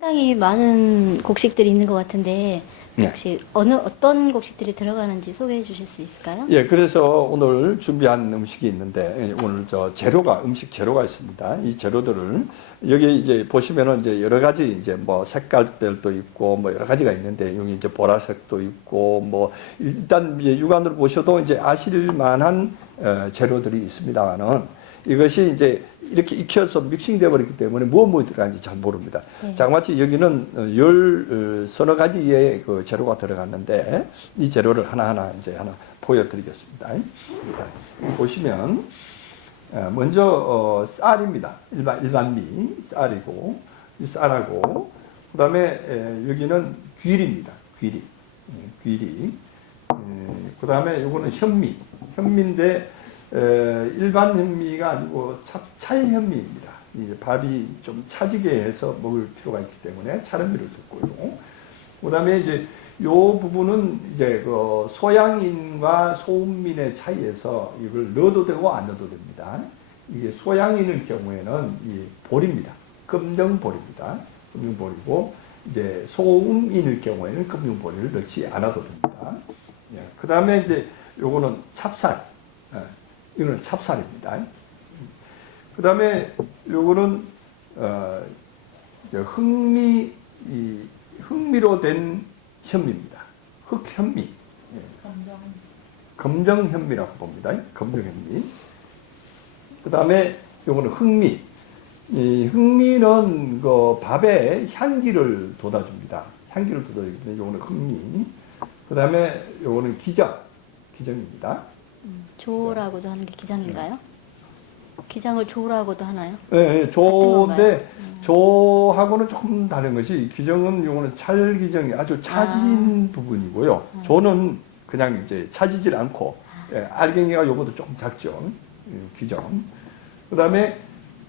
상당히 많은 곡식들이 있는 것 같은데 네. 혹시 어떤 곡식들이 들어가는지 소개해 주실 수 있을까요? 예, 그래서 오늘 준비한 음식이 있는데, 오늘 음식 재료가 있습니다. 이 재료들을, 여기 이제 보시면은 이제 여러 가지 이제 뭐 색깔별도 있고 뭐 여러 가지가 있는데, 여기 이제 보라색도 있고 뭐, 일단 이제 육안으로 보셔도 이제 아실 만한 재료들이 있습니다만은, 이것이 이제 이렇게 익혀서 믹싱되어 버렸기 때문에 뭐 들어가는지 잘 모릅니다. 네. 장마치 여기는 열 서너 가지의 그 재료가 들어갔는데 이 재료를 하나하나 이제 하나 보여드리겠습니다. 자, 보시면 먼저 쌀입니다. 일반미 쌀이고 이 쌀하고 그다음에 여기는 귀리입니다. 귀리. 그다음에 요거는 현미인데 일반 현미가 아니고 찰현미입니다. 이 밥이 좀 차지게 해서 먹을 필요가 있기 때문에 찰현미를 듣고요. 그다음에 이제 요 부분은 이제 그 소양인과 소음민의 차이에서 이걸 넣어도 되고 안 넣어도 됩니다. 이게 소양인의 경우에는 이 볼입니다. 검정볼입니다. 검정볼이고 이제 소음인의 경우에는 검정볼을 넣지 않아도 됩니다. 예, 그다음에 이제 요거는 찹쌀. 이거는 찹쌀입니다. 그 다음에 요거는, 흑미로 된 현미입니다. 흑현미. 예. 검정현미라고 봅니다. 검정현미. 그 다음에 요거는 흑미. 이 흑미는 그 밥에 향기를 돋아줍니다. 향기를 돋아주기 때문에 요거는 흑미. 그 다음에 요거는 기정입니다. 조라고도 하는 게 기장인가요? 기장을 조라고도 하나요? 네, 건가요? 조인데 조하고는 조금 다른 것이 기정은 요거는 찰기정이 아주 차진 부분이고요. 조는 그냥 이제 차지질 않고 알갱이가 요거도 조금 작죠. 기정. 그다음에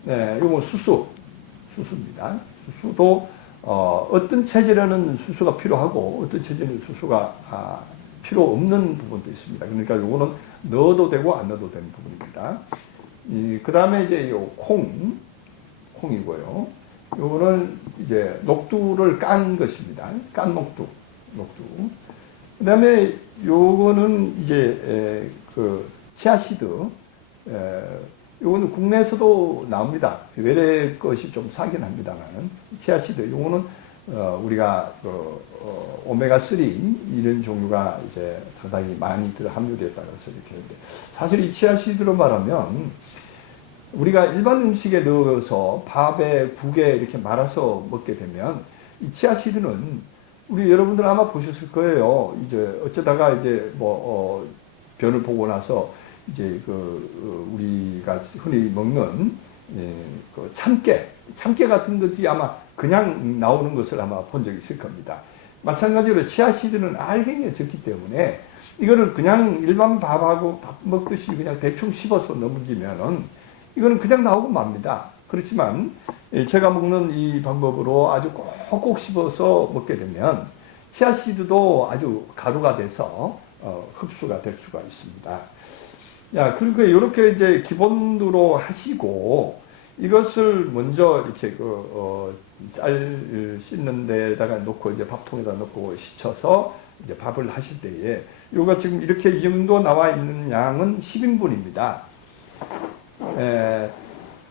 요거 수수입니다. 수수도 어떤 체질에는 수수가 필요하고 어떤 체질에는 수수가 필요 없는 부분도 있습니다. 그러니까 요거는 넣어도 되고 안 넣어도 되는 부분입니다. 그 다음에 이제 요 콩이고요. 요거는 이제 녹두를 깐 것입니다. 깐 녹두. 그 다음에 요거는 이제 그 치아시드. 요거는 국내에서도 나옵니다. 외래 것이 좀 사긴 합니다만 치아시드. 요거는 우리가 오메가3 이런 종류가 이제 상당히 많이 함유되어 따라서 이렇게 하는데 사실 이 치아시드로 말하면 우리가 일반 음식에 넣어서 밥에 국에 이렇게 말아서 먹게 되면 이 치아시드는 우리 여러분들 아마 보셨을 거예요. 이제 어쩌다가 이제 변을 보고 나서 이제 우리가 흔히 먹는 그 참깨 같은 것이 아마 그냥 나오는 것을 아마 본 적이 있을 겁니다. 마찬가지로 치아시드는 알갱이에 적기 때문에 이거를 그냥 일반 밥하고 밥 먹듯이 그냥 대충 씹어서 넘기면은 이거는 그냥 나오고 맙니다. 그렇지만 제가 먹는 이 방법으로 아주 꼭꼭 씹어서 먹게 되면 치아시드도 아주 가루가 돼서 흡수가 될 수가 있습니다. 야, 그러니까 이렇게 이제 기본으로 하시고 이것을 먼저 이렇게 쌀 씻는 데다가 놓고 이제 밥통에다 넣고 씻혀서 이제 밥을 하실 때에 요가 지금 이렇게 이 정도 나와 있는 양은 10인분입니다.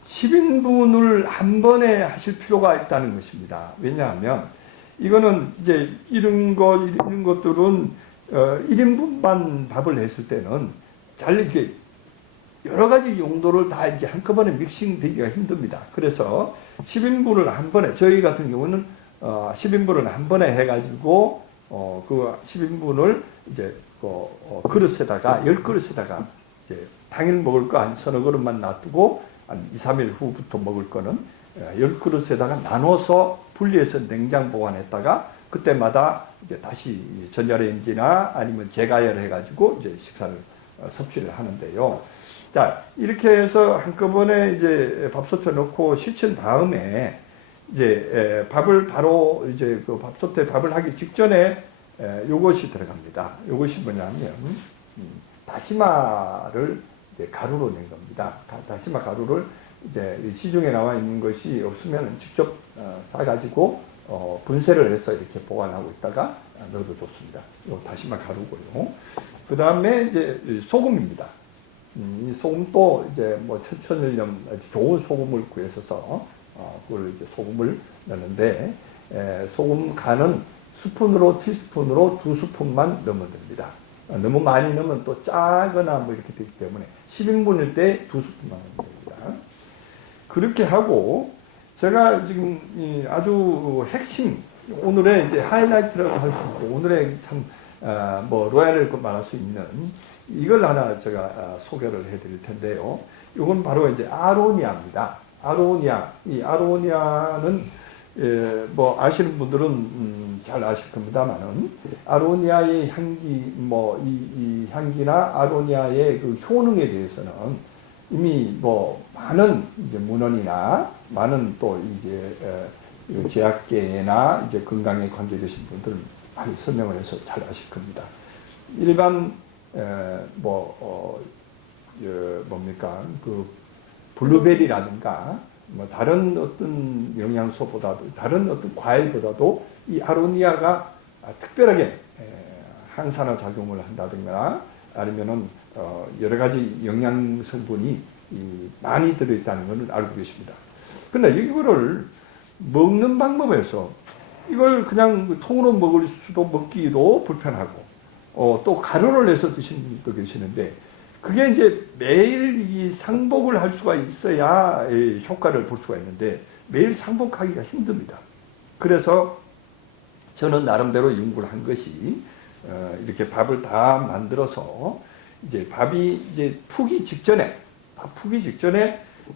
10인분을 한 번에 하실 필요가 있다는 것입니다. 왜냐하면 이거는 이제 이런 것들은 1인분만 밥을 했을 때는 잘 이렇게 여러 가지 용도를 다 이렇게 한꺼번에 믹싱 되기가 힘듭니다. 그래서 10인분을 한 번에, 저희 같은 경우는 10인분을 한 번에 해가지고 그 10인분을 이제 그릇에다가 10그릇에다가 이제 당일 먹을 거 한 서너 그릇만 놔두고 한 2, 3일 후부터 먹을 거는 10그릇에다가 나눠서 분리해서 냉장 보관했다가 그때마다 이제 다시 전자레인지나 아니면 재가열 해가지고 이제 식사를 섭취를 하는데요. 자, 이렇게 해서 한꺼번에 이제 밥솥에 넣고 식힌 다음에 이제 밥을 바로 이제 그 밥솥에 밥을 하기 직전에 요것이 들어갑니다. 요것이 뭐냐면 다시마를 이제 가루로 낸 겁니다. 다시마 가루를 이제 시중에 나와 있는 것이 없으면 직접 싸가지고 분쇄를 해서 이렇게 보관하고 있다가 넣어도 좋습니다. 요 다시마 가루고요. 그 다음에 이제 소금입니다. 이 소금도 이제 뭐 천연염 좋은 소금을 구해서 그걸 이제 소금을 넣는데 소금 간은 스푼으로 티스푼으로 2스푼만 넣으면 됩니다. 너무 많이 넣으면 또 짜거나 뭐 이렇게 되기 때문에 10인분일 때 2스푼만 넣으면 됩니다. 그렇게 하고 제가 지금 아주 핵심 오늘의 이제 하이라이트라고 할 수 있고 오늘의 참 뭐 로얄을 말할 수 있는 이걸 하나 제가 소개를 해드릴 텐데요. 이건 바로 이제 아로니아입니다. 아로니아. 이 아로니아는 뭐 아시는 분들은 잘 아실 겁니다만은 아로니아의 향기 뭐 이 향기나 아로니아의 그 효능에 대해서는 이미 뭐 많은 이제 문헌이나 많은 또 이제 제약계나 이제 건강에 관계되신 분들은 많이 설명을 해서 잘 아실 겁니다. 일반 뭡니까 그 블루베리라든가 뭐 다른 어떤 영양소보다도 다른 어떤 과일보다도 이 아로니아가 특별하게 항산화 작용을 한다든가 아니면은 여러 가지 영양 성분이 많이 들어있다는 것을 알고 계십니다. 그런데 이거를 먹는 방법에서 이걸 그냥 통으로 먹을 수도 먹기도 불편하고 또 가루를 내서 드시는 분도 계시는데 그게 이제 매일 이 상복을 할 수가 있어야 효과를 볼 수가 있는데 매일 상복하기가 힘듭니다. 그래서 저는 나름대로 연구를 한 것이 이렇게 밥을 다 만들어서 이제 밥이 이제 푹기 직전에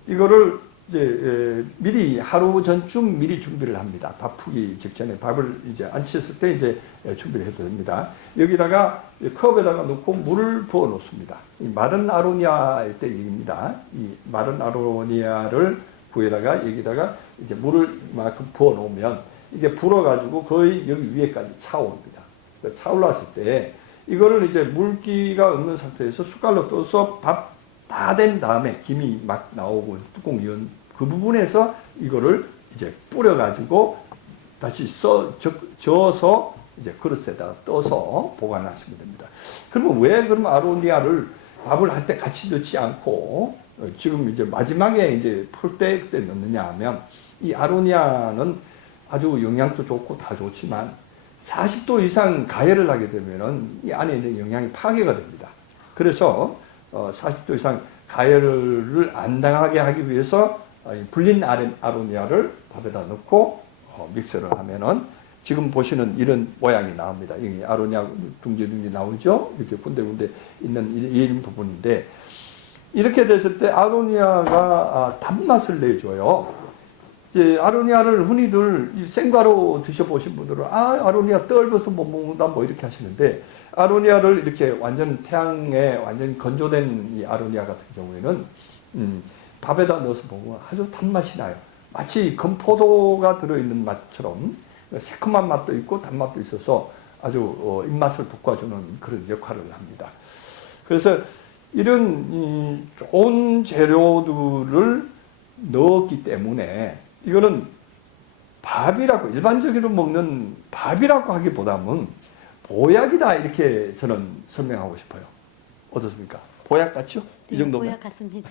이거를 이제 미리 하루 전쯤 미리 준비를 합니다. 밥 푸기 직전에 밥을 이제 안 씻을 때 이제 준비를 해도 됩니다. 여기다가 컵에다가 넣고 물을 부어 놓습니다. 이 마른 아로니아일 때 얘기입니다. 이 마른 아로니아를 부에다가 여기다가 이제 물을 이만큼 부어 놓으면 이게 불어가지고 거의 여기 위에까지 차오릅니다. 차올랐을 때 이거를 이제 물기가 없는 상태에서 숟갈로 떠서 밥 다 된 다음에 김이 막 나오고 뚜껑 연 그 부분에서 이거를 이제 뿌려가지고 다시 저어서 이제 그릇에다가 떠서 보관하시면 됩니다. 그러면 왜 그러면 아로니아를 밥을 할 때 같이 넣지 않고 지금 이제 마지막에 이제 풀 때 그때 넣느냐 하면 이 아로니아는 아주 영양도 좋고 다 좋지만 40도 이상 가열을 하게 되면은 이 안에 있는 영양이 파괴가 됩니다. 그래서 40도 이상 가열을 안 당하게 하기 위해서 불린 아로니아를 밥에다 넣고 믹서를 하면은 지금 보시는 이런 모양이 나옵니다. 여기 아로니아 둥지둥지 나오죠? 이렇게 군데군데 있는 이런 부분인데 이렇게 됐을 때 아로니아가 단맛을 내줘요. 아로니아를 흔히들 생과로 드셔보신 분들은 아로니아 떫어서 못 먹는다 뭐 이렇게 하시는데 아로니아를 이렇게 완전 태양에 완전 건조된 이 아로니아 같은 경우에는 밥에다 넣어서 먹으면 아주 단맛이 나요. 마치 건포도가 들어있는 맛처럼 새콤한 맛도 있고 단맛도 있어서 아주 입맛을 돋궈주는 그런 역할을 합니다. 그래서 이런 좋은 재료들을 넣었기 때문에 이거는 밥이라고 일반적으로 먹는 밥이라고 하기보다는 보약이다 이렇게 저는 설명하고 싶어요. 어떻습니까? 보약 같죠? 네, 이 정도면? 보약 같습니다.